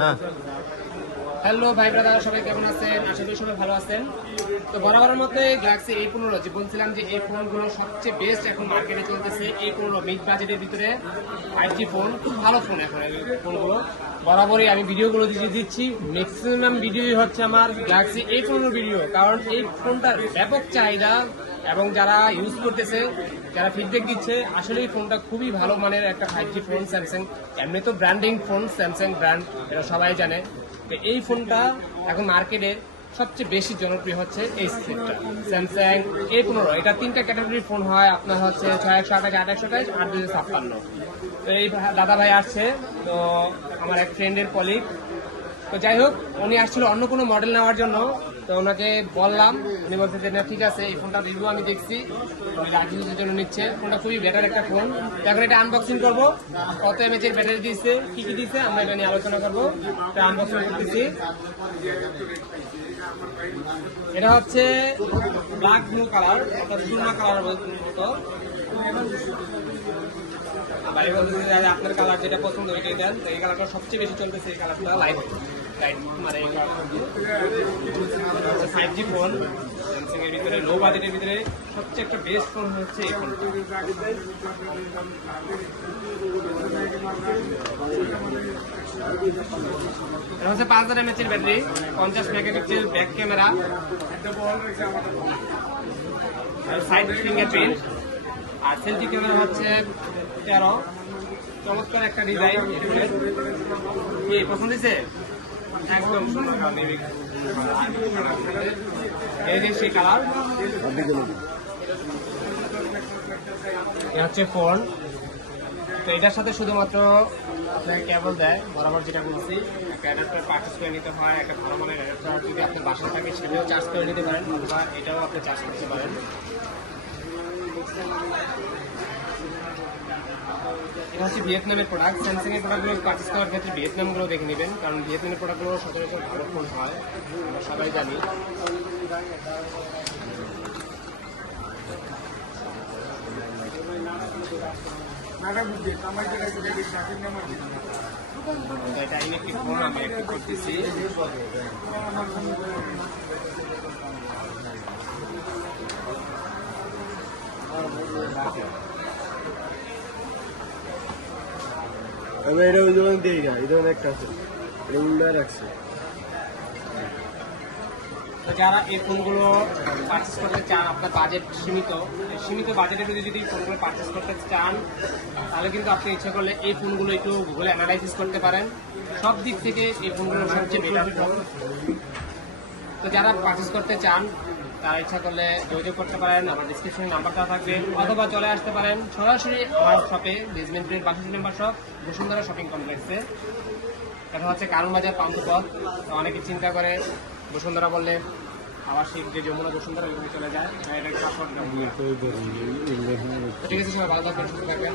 হ্যাঁ হ্যালো ভাই ব্রাদার, সবাই কেমন আছেন? আশা করি সবাই ভালো আছেন। তো বরাবরের মধ্যে গ্যালাক্সি A15 যে বলছিলাম যে এই ফোনগুলো সবচেয়ে বেস্ট এখন মার্কেটে চলতেছে। A15 মিড বাজেটের ভিতরে 5G ফোন, খুব ভালো ফোন এখন এই ফোনগুলো। বরাবরই আমি ভিডিওগুলো দিচ্ছি, ম্যাক্সিমাম ভিডিওই হচ্ছে আমার গ্যালাক্সি A15 ভিডিও, কারণ এই ফোনটার ব্যাপক চাহিদা এবং যারা ইউজ করতেছে, যারা ফিডব্যাক দিচ্ছে, আসলে এই ফোনটা খুবই ভালো মানের একটা 5G ফোন। স্যামসাং এমনি তো ব্র্যান্ডিং ফোন, স্যামসাং ব্র্যান্ড, এটা সবাই জানে। তো এই ফোনটা এখন মার্কেটে সবচেয়ে বেশি জনপ্রিয় হচ্ছে এই সেটটা, স্যামসাং A15। এটা 3টা ক্যাটাগরির ফোন হয়, আপনার হচ্ছে 6128, 828, 8256। তো এই দাদা ভাই আসছে, তো আমার এক ফ্রেন্ডের কলিগ। তো যাই হোক, উনি আসছিল অন্য কোনো মডেল নেওয়ার জন্য। তো ওনাকে বললাম, উনি বলছে যে না ঠিক আছে, এই ফোনটা রিভিউ আমি দেখছি, উনি রাজনীতির জন্য নিচ্ছে। ফোনটা খুবই বেটার একটা ফোন। এখন এটা আনবক্সিং করবো, কত এমএচ এর ব্যাটারি দিয়েছে, কি কি দিয়েছে আমরা এটা নিয়ে আলোচনা করবো। এটা আনবক্সিং করতেছি। এটা হচ্ছে ব্ল্যাক ব্লু কালার, অর্থাৎ সুরমা কালার মতো। আপনার কালার যেটা পছন্দ ওইটাই দেন। এই কালারটা সবচেয়ে বেশি চলতেছে, এই কালারটা লাইট মানে এই কালারটা 5G ফোন, স্যামসাং এর ভিতরে লো বাজেটের ভিতরে সবচেয়ে একটা বেস্ট ফোন হচ্ছে এই ফোনটা। এটা হচ্ছে 5000 mAh এর battery, 50 megapixel back camera, side fingerprint, আর সেলফি ক্যামেরা হচ্ছে 13। চমৎকার একটা ডিজাইন, কি পছন্দ হয়েছে? একদম এই যে সেই কালার, হচ্ছে ফোন। তো এটার সাথে শুধুমাত্র আপনাকে কেবল দেয়, বরাবর যেটা বলছি, একটা অ্যাডাপ্টার পারচেস করে নিতে হয়। একটা ভালো মানের অ্যাডাপ্টার যদি আপনার বাসায় থাকে সেটাও চার্জ করে নিতে পারেন, অথবা এটাও আপনি চার্জ করতে পারেন। এটা হচ্ছে ভিয়েতনামের প্রোডাক্ট। স্যামসাং এর প্রোডাক্টগুলো পারচেস করার ক্ষেত্রে ভিয়েতনামগুলো দেখে নেবেন, কারণ ভিয়েতনামের প্রোডাক্টগুলো সচরাচর ভালো ফোন হয়, আমরা সবাই জানি। এটা ইলেকট্রিক ফোন, আমি একটু করতেছি। আমি এটা ওই ধরনের দিই না, এই ধরনের একটা আছে, এটা উল্টা রাখছে। যারা এই ফোনগুলো পারচেস করতে চান, আপনার বাজেট সীমিত বাজেটে যদি ফোনগুলো পারচেস করতে চান, তাহলে কিন্তু আপনি ইচ্ছা করলে এই ফোনগুলো একটু গুগলে অ্যানালাইসিস করতে পারেন। সব দিক থেকে এই ফোনগুলো সবচেয়ে বেটার ফোন। তো যারা পারচেস করতে চান, তারা ইচ্ছা করলে যোগাযোগ করতে পারেন, আমার ডিসক্রিপশনে নাম্বার দেওয়া থাকবে, অথবা চলে আসতে পারেন সরাসরি আমার শপে, বেসমেন্টের 62 নম্বর শপ, বসুন্ধরা শপিং কমপ্লেক্সে। এটা হচ্ছে কারণ বাজার পান্থপথ। অনেকে চিন্তা করে বসুন্ধরা বললে আবাসিক যে যমুনা বসুন্ধরা ওইখানে চলে যায়, এটা একটা ঠিক আছে। সবাই ভালো থাকবেন, সুস্থ থাকবেন।